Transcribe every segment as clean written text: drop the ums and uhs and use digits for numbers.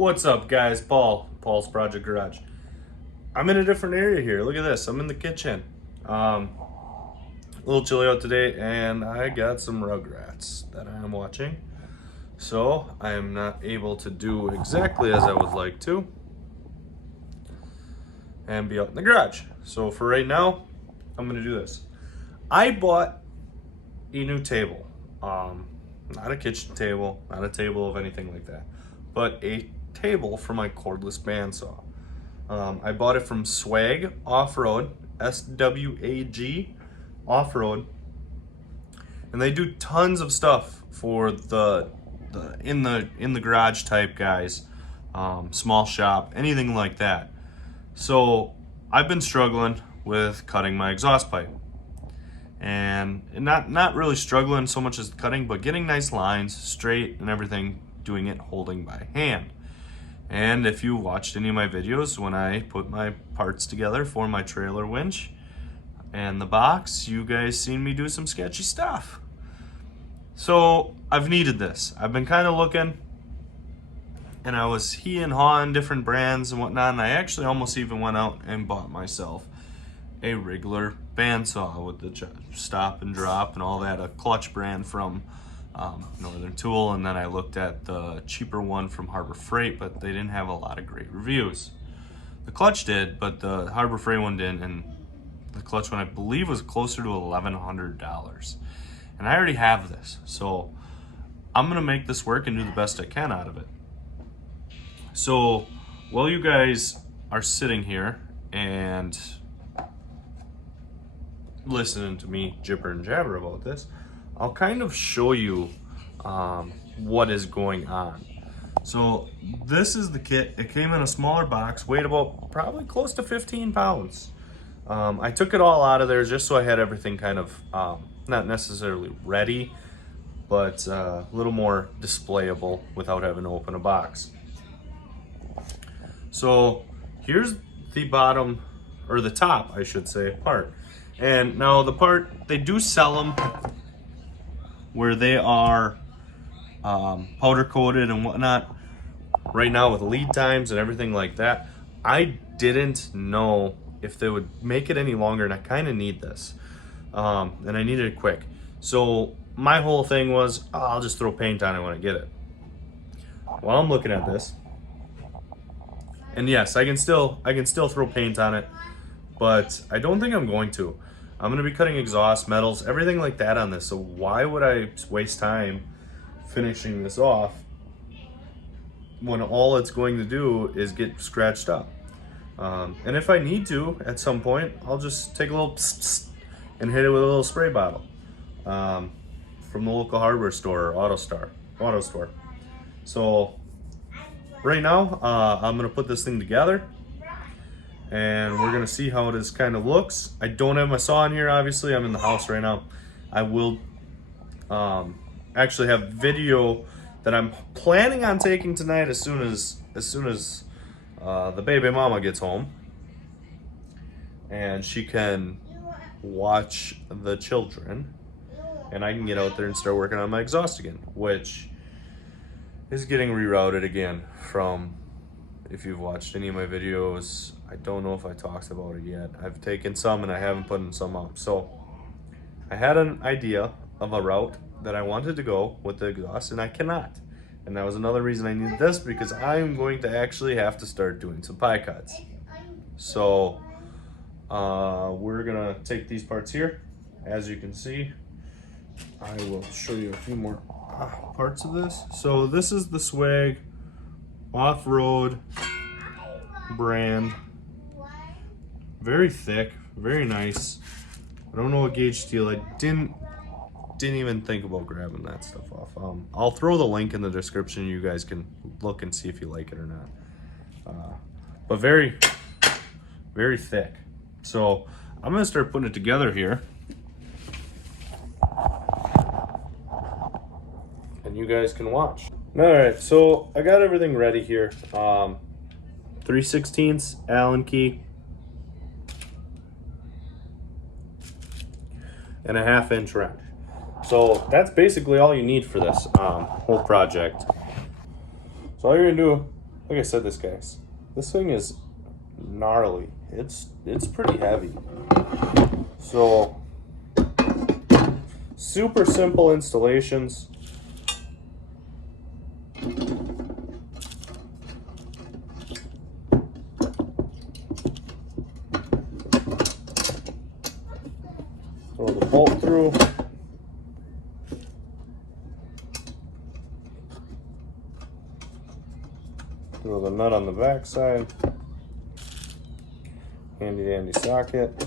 What's up, guys? Paul's Project Garage. I'm in a different area here. Look at this. I'm in the kitchen. A little chilly out today, and I got some Rugrats that I am watching. So I am not able to do exactly as I would like to and be out in the garage. So for right now, I'm gonna do this. I bought a new table. Not a kitchen table, not a table of anything like that, but a table for my cordless bandsaw. I bought it from Swag Offroad, SWAG Offroad, and they do tons of stuff for the in the garage type guys, small shop, anything like that. So I've been struggling with cutting my exhaust pipe, and not really struggling so much as cutting, but getting nice lines straight and everything, doing it holding by hand. And if you watched any of my videos when I put my parts together for my trailer winch and the box, you guys seen me do some sketchy stuff. So I've needed this. I've been kind of looking, and I was he and hawing different brands and whatnot, and I actually almost even went out and bought myself a regular bandsaw with the stop and drop and all that, a clutch brand from Northern Tool, and then I looked at the cheaper one from Harbor Freight, but they didn't have a lot of great reviews. The clutch did, but the Harbor Freight one didn't, and the clutch one I believe was closer to $1,100. And I already have this, so I'm gonna make this work and do the best I can out of it. So while you guys are sitting here and listening to me jibber and jabber about this, I'll kind of show you what is going on. So this is the kit. It came in a smaller box, weighed about probably close to 15 pounds. I took it all out of there just so I had everything kind of not necessarily ready, but a little more displayable without having to open a box. So here's the bottom, or the top I should say, part. And now the part, they do sell them where they are powder coated and whatnot. Right now with lead times and everything like that, I didn't know if they would make it any longer, and I kind of need this. And I needed it quick. So my whole thing was, I'll just throw paint on it when I get it. Well, I'm looking at this, and yes, I can still throw paint on it, but I don't think I'm going to. I'm gonna be cutting exhaust, metals, everything like that on this. So why would I waste time finishing this off when all it's going to do is get scratched up? And if I need to, at some point, I'll just take a little pss and hit it with a little spray bottle from the local hardware store or auto store. So right now, I'm gonna put this thing together, and we're gonna see how it is kind of looks. I don't have my saw in here, obviously. I'm in the house right now. I will actually have video that I'm planning on taking tonight as soon as the baby mama gets home, and she can watch the children, and I can get out there and start working on my exhaust again, which is getting rerouted again from, if you've watched any of my videos, I don't know if I talked about it yet. I've taken some and I haven't put some up. So I had an idea of a route that I wanted to go with the exhaust, and I cannot. And that was another reason I needed this, because I'm going to actually have to start doing some pie cuts. So we're gonna take these parts here. As you can see, I will show you a few more parts of this. So this is the Swag Off-Road brand. Very thick, very nice. I don't know what gauge steel. I didn't even think about grabbing that stuff off. I'll throw the link in the description. You guys can look and see if you like it or not. But very, very thick. So I'm gonna start putting it together here, and you guys can watch. All right, so I got everything ready here. 3/16 Allen key and a 1/2 inch wrench. So that's basically all you need for this whole project. So all you're gonna do like I said, this thing is gnarly. It's pretty heavy. So super simple installations. Throw the bolt through. Throw the nut on the back side. Handy dandy socket.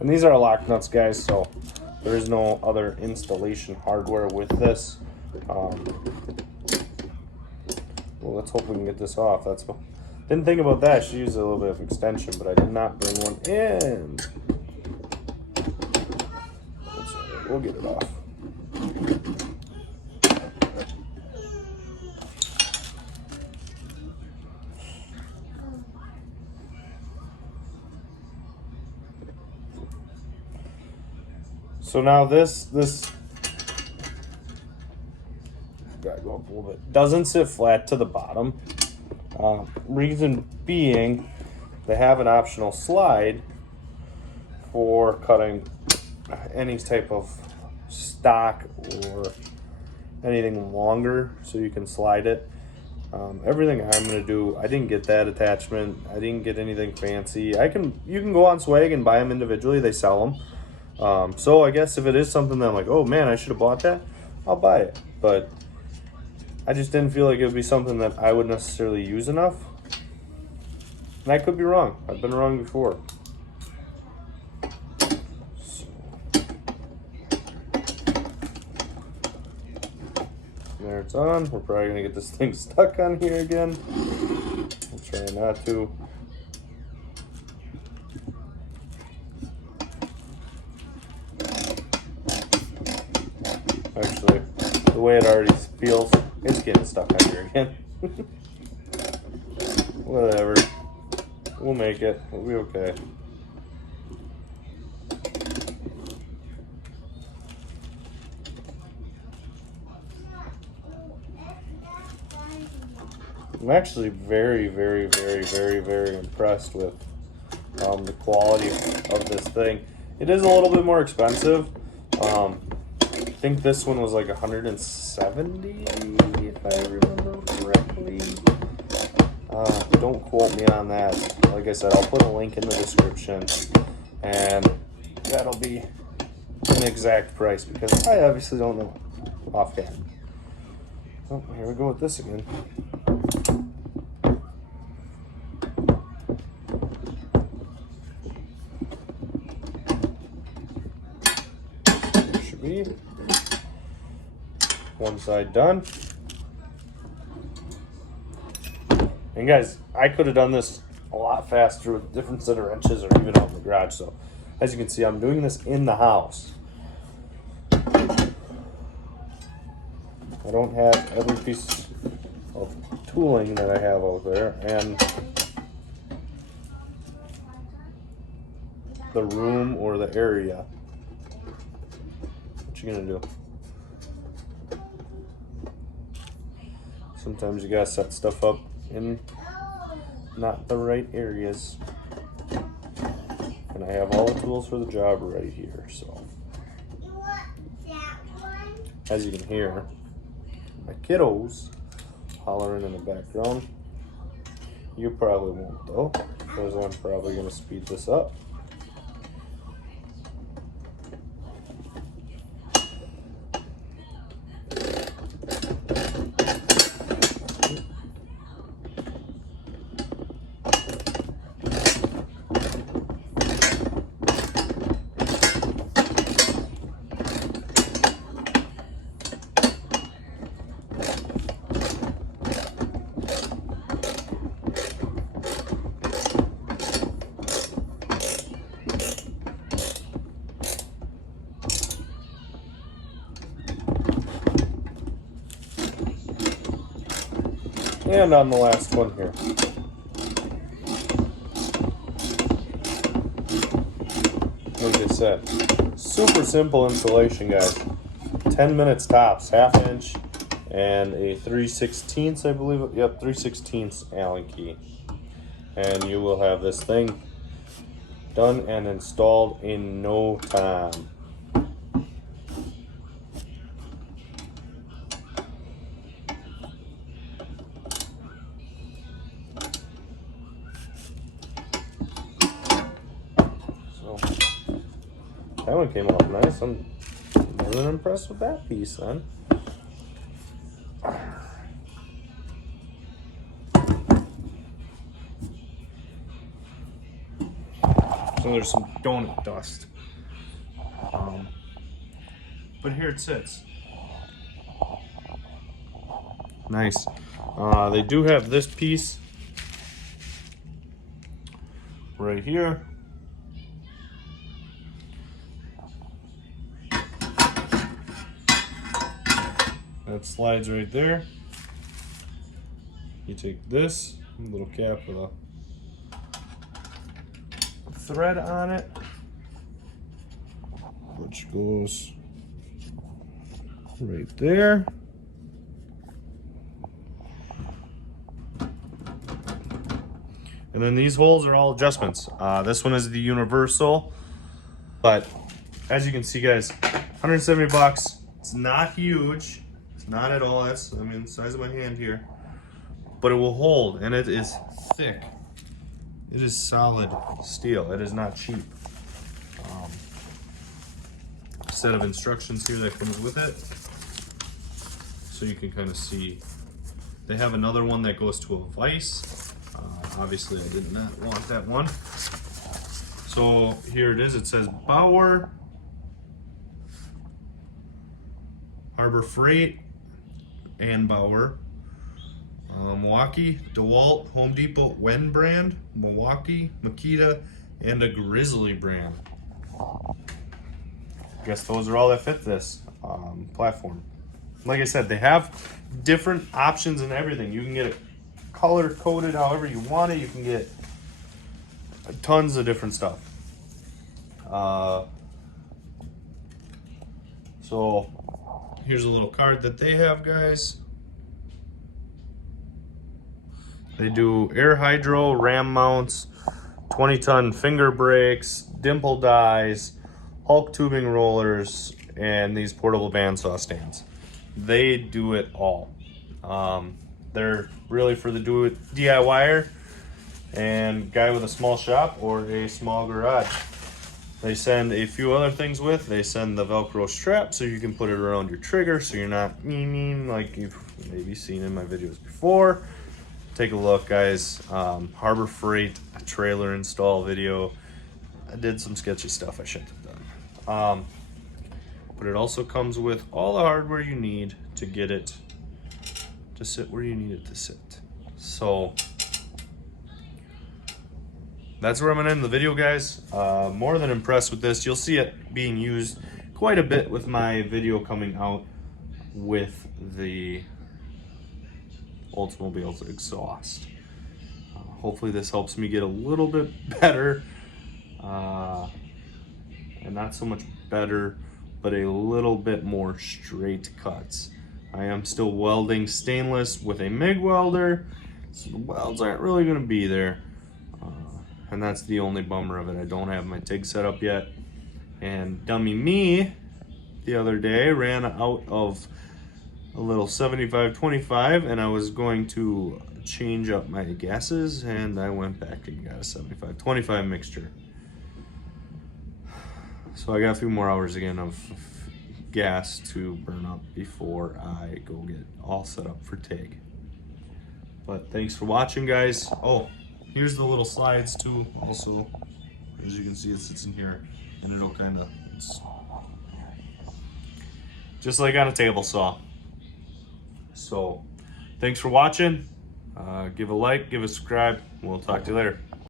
And these are lock nuts, guys, so there is no other installation hardware with this. Well, let's hope we can get this off. Didn't think about that. She used a little bit of extension, but I did not bring one in. That's all right, we'll get it off. So now this gotta go up a little bit. Doesn't sit flat to the bottom. Reason being, they have an optional slide for cutting any type of stock or anything longer, so you can slide it. Everything I'm gonna do, I didn't get that attachment. I didn't get anything fancy. You can go on Swag and buy them individually. They sell them. So I guess if it is something that I'm like, oh man, I should have bought that, I'll buy it. But I just didn't feel like it would be something that I would necessarily use enough. And I could be wrong. I've been wrong before. So, there it's on. We're probably gonna get this thing stuck on here again. I'll try not to. Actually, the way it already feels, it's getting stuck on here again. Whatever. We'll make it. We'll be okay. I'm actually very, very, very, very, very impressed with the quality of this thing. It is a little bit more expensive. I think this one was like 170, if I remember correctly. Don't quote me on that. Like I said, I'll put a link in the description, and that'll be an exact price because I obviously don't know offhand. Oh, here we go with this again. There should be one side done. And guys, I could have done this a lot faster with a different set of wrenches or even out in the garage. So as you can see, I'm doing this in the house. I don't have every piece of tooling that I have out there and the room or the area. What you gonna do? Sometimes you gotta set stuff up in not the right areas. And I have all the tools for the job right here, so. As you can hear, my kiddos hollering in the background. You probably won't though, because I'm probably gonna speed this up. And on the last one here. Like I said, super simple installation, guys. 10 minutes tops, 1/2 inch, and a 3/16, I believe. Yep, 3/16 Allen key. And you will have this thing done and installed in no time. So that one came off nice. I'm more than impressed with that piece, then. So there's some donut dust. But here it sits. Nice. They do have this piece right here. That slides right there. You take this little cap with a thread on it, which goes right there. And then these holes are all adjustments. This one is the universal, but as you can see, guys, 170 bucks. It's not huge. It's not at all. That's, I mean, the size of my hand here, but it will hold, and it is thick. It is solid steel. It is not cheap. Set of instructions here that comes with it, so you can kind of see. They have another one that goes to a vise. Obviously, I did not want that one. So here it is. It says Bauer, Harbor Freight, and Bauer. Milwaukee, DeWalt, Home Depot, Wen brand, Milwaukee, Makita, and a Grizzly brand. I guess those are all that fit this platform. Like I said, they have different options and everything. You can get it color coded however you want it. You can get tons of different stuff. So here's a little card that they have, guys. They do air hydro, ram mounts, 20-ton finger brakes, dimple dies, Hulk tubing rollers, and these portable bandsaw stands. They do it all. They're really for the DIYer and guy with a small shop or a small garage. They send a few other things with. They send the Velcro strap so you can put it around your trigger so you're not mean like you've maybe seen in my videos before. Take a look, guys. Harbor Freight trailer install video. I did some sketchy stuff I shouldn't have done. But it also comes with all the hardware you need to get it to sit where you need it to sit. So that's where I'm gonna end the video, guys. More than impressed with this. You'll see it being used quite a bit with my video coming out with the Oldsmobile's exhaust. Hopefully this helps me get a little bit better, and not so much better, but a little bit more straight cuts. I am still welding stainless with a MIG welder, so the welds aren't really gonna be there. And that's the only bummer of it. I don't have my TIG set up yet. And dummy me, the other day, ran out of a little 75-25, and I was going to change up my gases, and I went back and got a 75-25 mixture. So I got a few more hours again of gas to burn up before I go get all set up for TIG. But thanks for watching, guys. Oh, here's the little slides too. Also, as you can see, it sits in here, and it'll kind of, just like on a table saw. So thanks for watching. Give a like, give a subscribe. We'll talk to you later.